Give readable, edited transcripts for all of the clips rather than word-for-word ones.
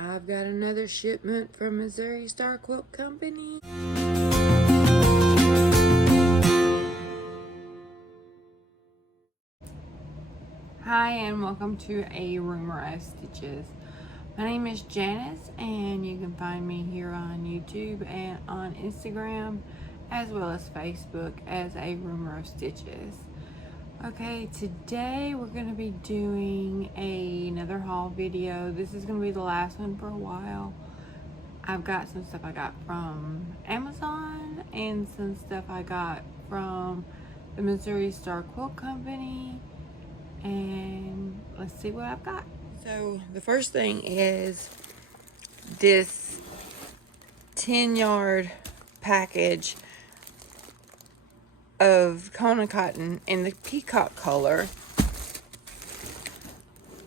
I've got another shipment from Missouri Star Quilt Company. Hi and welcome to a Rumor of Stitches. My name is Janice and you can find me here on YouTube and on Instagram as well as Facebook as a Rumor of Stitches. Okay, today we're going to be doing another haul video. This is going to be the last one for a while. I've got some stuff I got from Amazon and some stuff I got from the Missouri Star Quilt Company. And let's see what I've got. So the first thing is this 10-yard package of Kona cotton in the peacock color.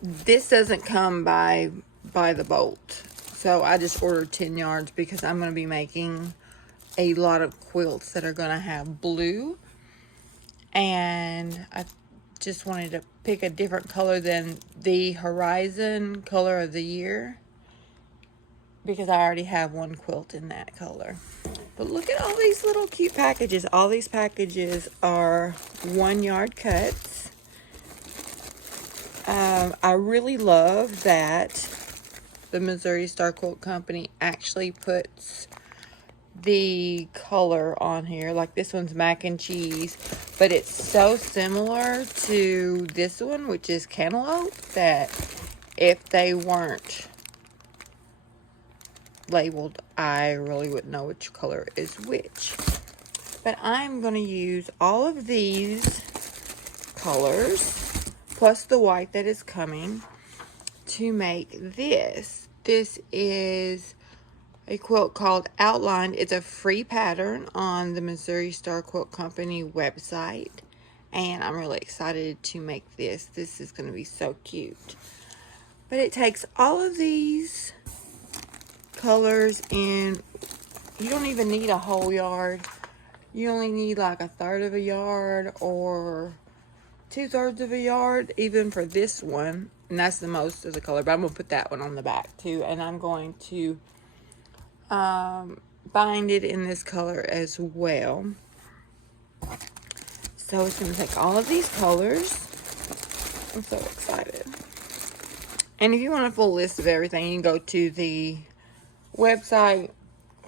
This doesn't come by the bolt, so I just ordered 10 yards because I'm going to be making a lot of quilts that are going to have blue, and I just wanted to pick a different color than the Horizon color of the year because I already have one quilt in that color. But look at all these little cute packages. All these packages are 1 yard cuts. I really love that the Missouri Star Quilt Company actually puts the color on here. Like this one's mac and cheese, but it's so similar to this one, which is cantaloupe, that if they weren't labeled, I really wouldn't know which color is which. But I'm going to use all of these colors plus the white that is coming to make this. This is a quilt called Outlined. It's a free pattern on the Missouri Star Quilt Company website, and I'm really excited to make this. This is going to be so cute. But it takes all of these colors, and you don't even need a whole yard. You only need like 1/3 of a yard or 2/3 of a yard, even for this one, and that's the most of the color. But I'm gonna put that one on the back too, and I'm going to bind it in this color as well. So it's gonna take all of these colors. I'm so excited. And if you want a full list of everything, you can go to the website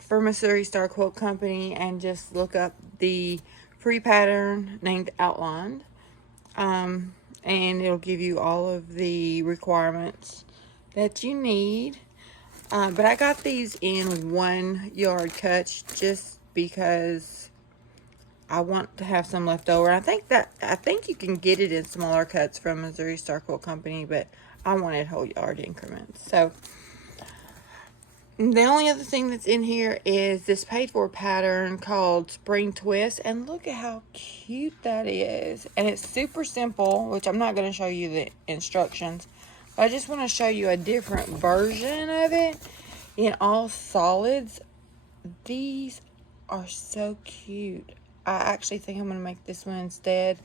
for Missouri Star Quilt Company and just look up the free pattern named Outlined. And it'll give you all of the requirements that you need. But I got these in 1 yard cuts just because I want to have some left over. I think you can get it in smaller cuts from Missouri Star Quilt Company, but I wanted whole yard increments. So the only other thing that's in here is this paid for pattern called Spring Twist, and look at how cute that is. And it's super simple, which I'm not going to show you the instructions, but I just want to show you a different version of it in all solids. These are so cute. I actually think I'm going to make this one instead,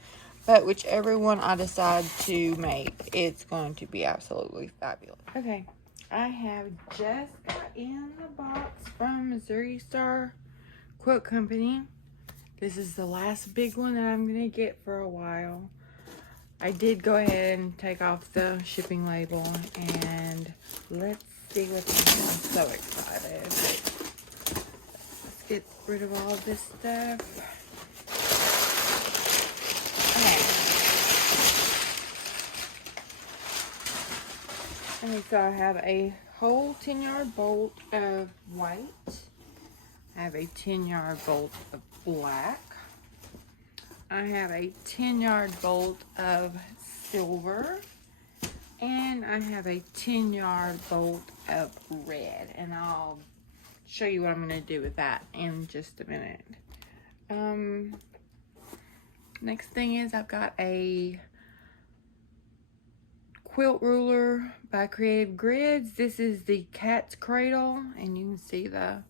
but whichever one I decide to make, it's going to be absolutely fabulous. Okay. I have just got in the box from Missouri Star Quilt Company. This is the last big one that I'm going to get for a while. I did go ahead and take off the shipping label, and let's see what's in here. I'm so excited. Let's get rid of all of this stuff. Okay, so I have a whole 10-yard bolt of white. I have a 10-yard bolt of black. I have a 10-yard bolt of silver. And I have a 10-yard bolt of red. And I'll show you what I'm going to do with that in just a minute. Next thing is I've got a Quilt Ruler by Creative Grids. This is the cat's cradle, and you can see the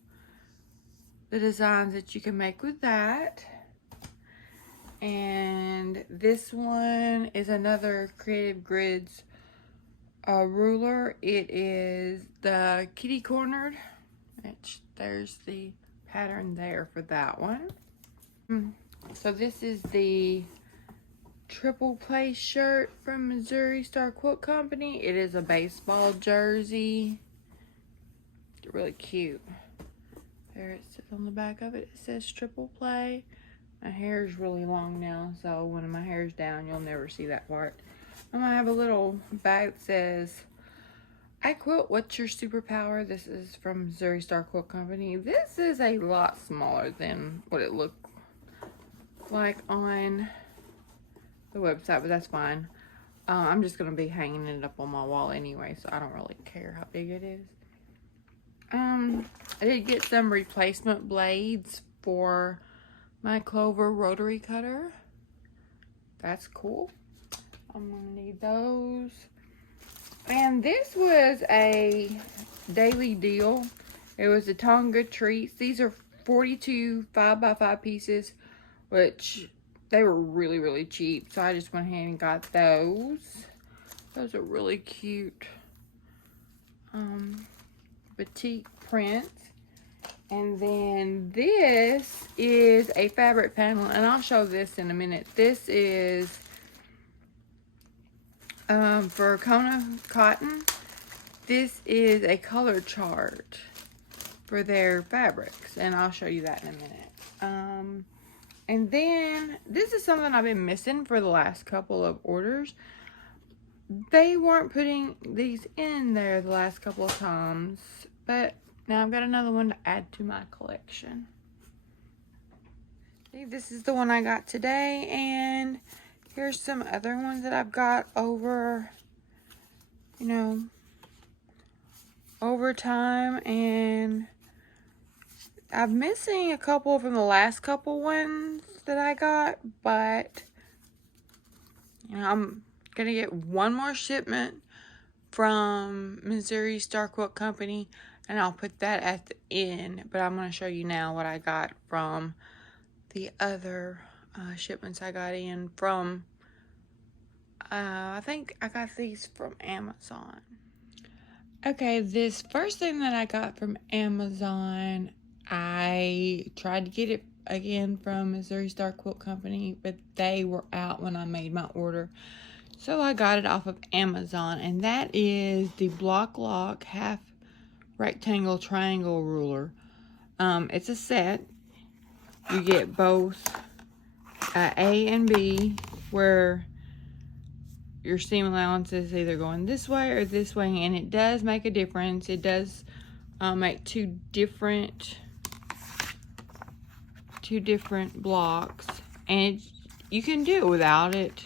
designs that you can make with that. And this one is another Creative Grids ruler. It is the kitty cornered, which there's the pattern there for that one. So this is the triple play shirt from Missouri Star Quilt Company. It is a baseball jersey. It's really cute. There it says on the back of it. It says triple play. My hair is really long now, so when my hair's down, you'll never see that part. I'm gonna have a little bag that says, I quilt, what's your superpower? This is from Missouri Star Quilt Company. This is a lot smaller than what it looked like on the website, but that's fine. I'm just gonna be hanging it up on my wall anyway, so I don't really care how big it is. I did get some replacement blades for my Clover rotary cutter. That's cool. I'm gonna need those. And this was a daily deal. It was the Tonga treats. These are 42 5x5 pieces, which they were really, really cheap. So I just went ahead and got those. Those are really cute. Batik prints. And then this is a fabric panel, and I'll show this in a minute. This is for Kona cotton. This is a color chart for their fabrics, and I'll show you that in a minute. And then this is something I've been missing for the last couple of orders. They weren't putting these in there the last couple of times, but now I've got another one to add to my collection. See, this is the one I got today, and here's some other ones that I've got over, you know, over time, and I'm missing a couple from the last couple ones that I got, but you know, I'm gonna get one more shipment from Missouri Star Quilt Company, and I'll put that at the end, but I'm gonna show you now what I got from the other shipments I got in from, I think I got these from Amazon. Okay, this first thing that I got from Amazon, I tried to get it again from Missouri Star Quilt Company, but they were out when I made my order. So I got it off of Amazon, and that is the Block Lock half rectangle triangle ruler. It's a set. You get both A and B, where your seam allowance is either going this way or this way, and it does make a difference. It does make two different blocks, and you can do it without it,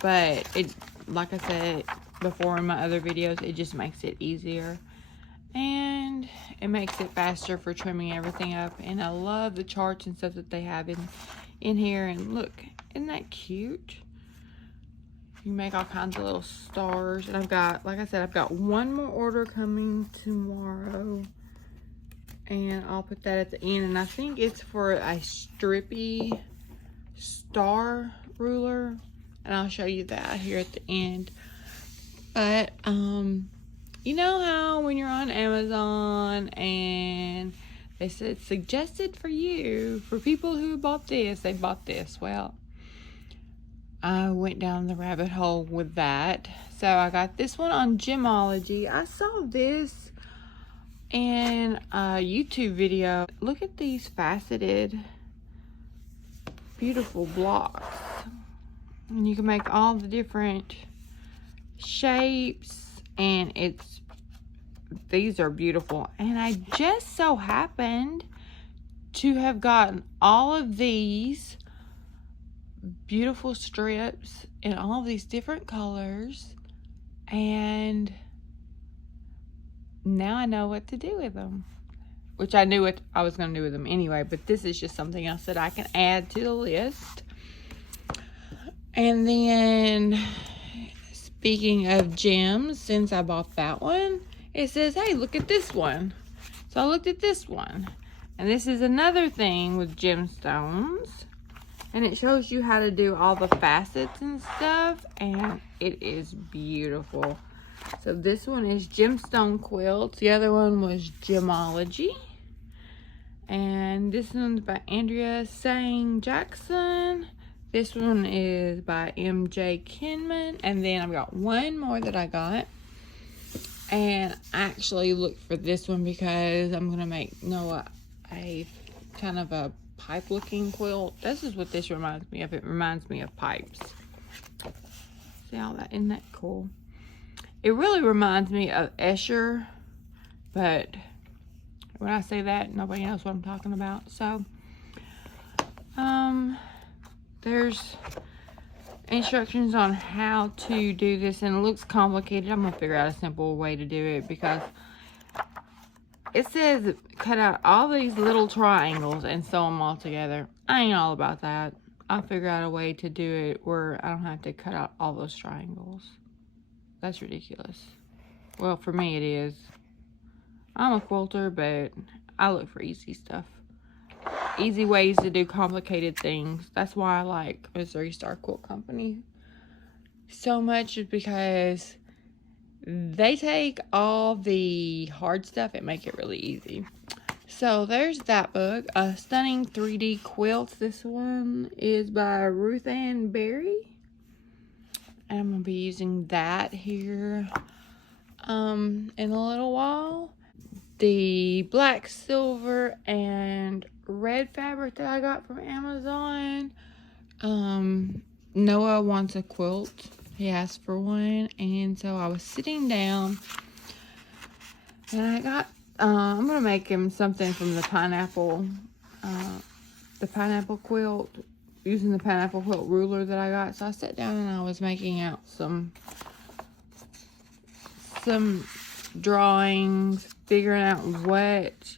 but it, like I said before in my other videos, it just makes it easier, and it makes it faster for trimming everything up. And I love the charts and stuff that they have in here. And look, isn't that cute? You make all kinds of little stars. And I've got, like I said, I've got one more order coming tomorrow, and I'll put that at the end. And I think it's for a Strippy star ruler, and I'll show you that here at the end. But you know how when you're on Amazon and they said suggested for you, for people who bought this, they bought this. Well, I went down the rabbit hole with that. So I got this one on Gemology. I saw this in a YouTube video. Look at these faceted, beautiful blocks. And you can make all the different shapes, and these are beautiful. And I just so happened to have gotten all of these beautiful strips in all of these different colors, and now I know what to do with them, which I knew what I was going to do with them anyway, but this is just something else that I can add to the list. And then, speaking of gems, since I bought that one, it says, hey, look at this one. So I looked at this one, and this is another thing with gemstones, and it shows you how to do all the facets and stuff, and it is beautiful. So this one is Gemstone Quilts. The other one was Gemology. And this one's by Andrea Sang Jackson. This one is by MJ Kinman. And then I've got one more that I got. And I actually looked for this one because I'm going to make Noah a kind of a pipe looking quilt. This is what this reminds me of. It reminds me of pipes. See all that? Isn't that cool? It really reminds me of Escher, but when I say that, nobody knows what I'm talking about. So, there's instructions on how to do this, and it looks complicated. I'm gonna figure out a simple way to do it because it says cut out all these little triangles and sew them all together. I ain't all about that. I'll figure out a way to do it where I don't have to cut out all those triangles. That's ridiculous. Well, for me it is. I'm a quilter, but I look for easy stuff. Easy ways to do complicated things. That's why I like Missouri Star Quilt Company so much, is because they take all the hard stuff and make it really easy. So there's that book, Stunning 3D Quilts. This one is by Ruth Ann Berry. And I'm going to be using that here in a little while. The black, silver, and red fabric that I got from Amazon. Noah wants a quilt. He asked for one, and so I was sitting down and I got I'm gonna make him something from the pineapple quilt, using the pineapple quilt ruler that I got. So I sat down and I was making out some drawings, figuring out what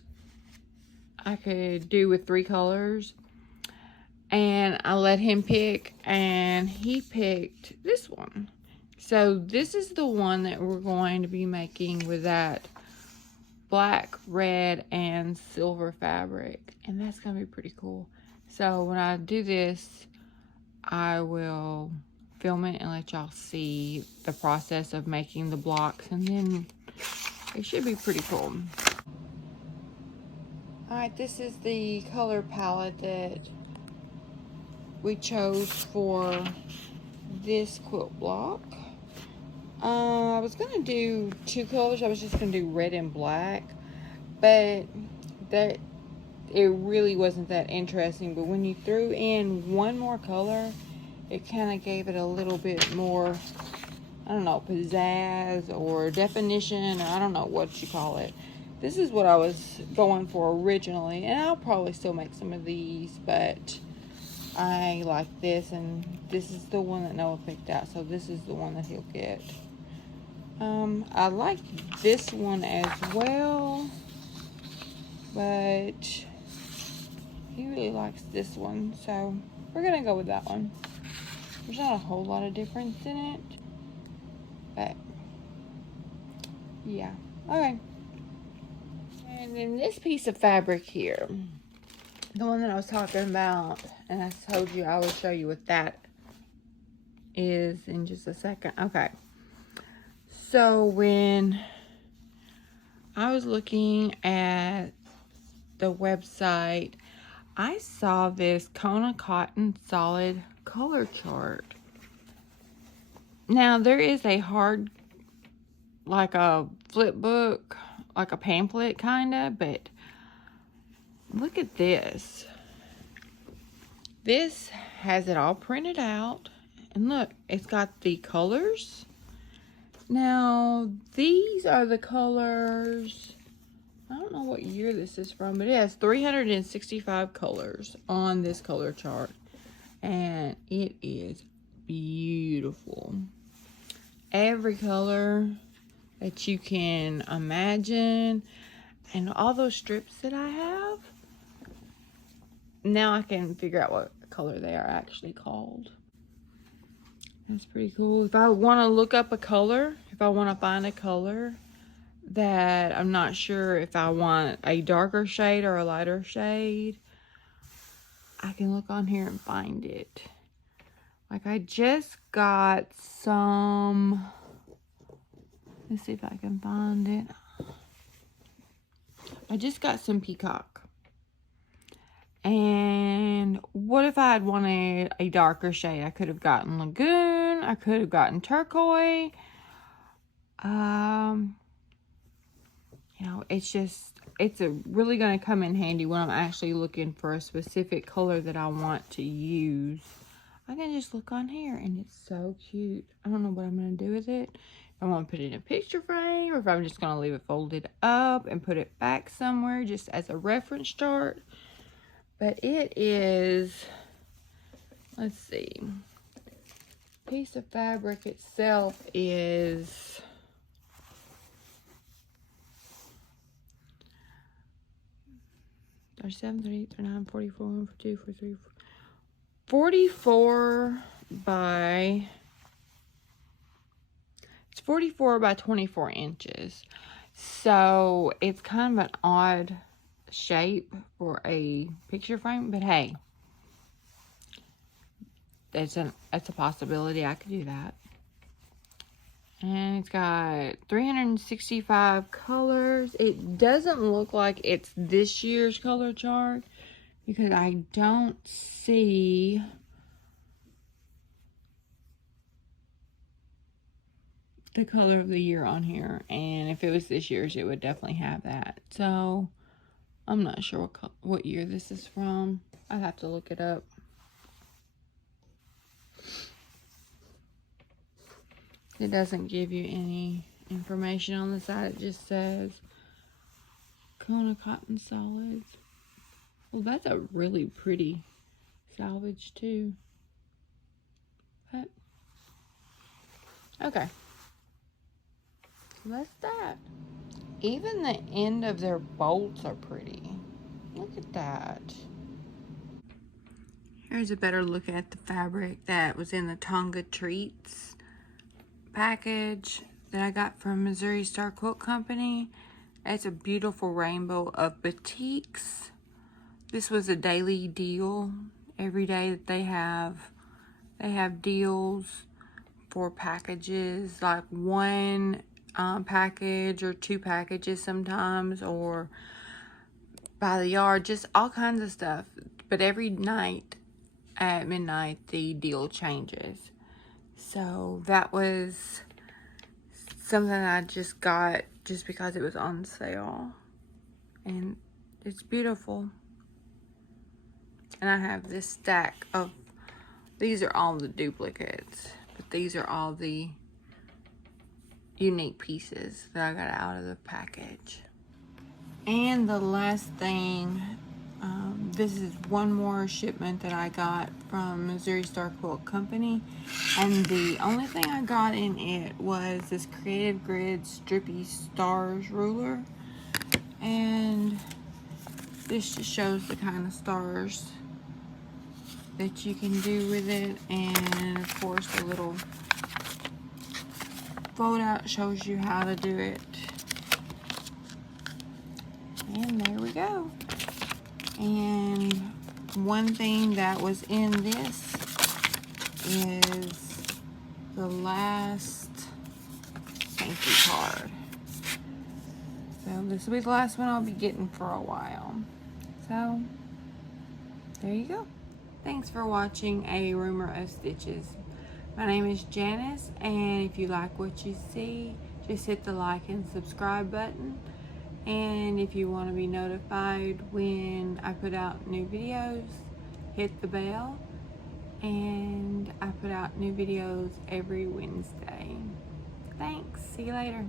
I could do with 3 colors. And I let him pick, and he picked this one. So this is the one that we're going to be making with that black, red, and silver fabric. And that's going to be pretty cool. So when I do this, I will film it and let y'all see the process of making the blocks. And then it should be pretty cool. Alright, this is the color palette that we chose for this quilt block. I was going to do 2 colors. I was just going to do red and black. But it really wasn't that interesting. But when you threw in one more color, it kind of gave it a little bit more, I don't know, pizzazz or definition, or I don't know what you call it. This is what I was going for originally, and I'll probably still make some of these, but I like this, and this is the one that Noah picked out, so this is the one that he'll get. I like this one as well, but he really likes this one, so we're gonna go with that one. There's not a whole lot of difference in it, but yeah. Okay. And then this piece of fabric here, the one that I was talking about, and I told you I would show you what that is in just a second. Okay. So when I was looking at the website, I saw this Kona cotton solid color chart. Now there is a hard, like a flip book, like a pamphlet kinda, but look at this. This has it all printed out, and look, it's got the colors. Now these are the colors. I don't know what year this is from, but it has 365 colors on this color chart, and it is beautiful. Every color that you can imagine, and all those strips that I have. Now I can figure out what color they are actually called. That's pretty cool. If I want to look up a color, if I want to find a color that I'm not sure if I want a darker shade or a lighter shade, I can look on here and find it. Like I just got some Let's see if I can find it. I just got some peacock. And what if I had wanted a darker shade? I could have gotten lagoon. I could have gotten turquoise. You know, it's really going to come in handy when I'm actually looking for a specific color that I want to use. I can just look on here and it's so cute. I don't know what I'm going to do with it. If I want to put it in a picture frame or if I'm just going to leave it folded up and put it back somewhere just as a reference chart. But it is, let's see, piece of fabric itself is 37, 38, 39, 44, 42, 43, 44 by, it's 44 by 24 inches. So it's kind of an odd shape for a picture frame, but hey, it's a possibility. I could do that. And it's got 365 colors. It doesn't look like it's this year's color chart because I don't see the color of the year on here. And if it was this year's, it would definitely have that. So I'm not sure what year this is from. I'd have to look it up. It doesn't give you any information on the side. It just says Kona cotton solids. Well, that's a really pretty salvage too. But, okay. So that's that. Even the end of their bolts are pretty. Look at that. Here's a better look at the fabric that was in the Tonga Treats package that I got from Missouri Star Quilt Company. It's a beautiful rainbow of batiks. This was a daily deal. Every day that they have deals for packages, like one package or two packages sometimes, or by the yard, just all kinds of stuff. But every night at midnight the deal changes. So that was something I just got just because it was on sale. And it's beautiful. And I have this stack of, these are all the duplicates, but these are all the unique pieces that I got out of the package. And the last thing, this is one more shipment that I got from Missouri Star Quilt Company, and the only thing I got in it was this Creative Grid Strippy Stars ruler, and this just shows the kind of stars that you can do with it, and of course the little fold out shows you how to do it. And there we go. And one thing that was in this is the last thank you card. So this will be the last one I'll be getting for a while. So there you go. Thanks for watching A Rumor of Stitches. My name is Janice, and if you like what you see, just hit the like and subscribe button. And if you want to be notified when I put out new videos, hit the bell. And I put out new videos every Wednesday. Thanks. See you later.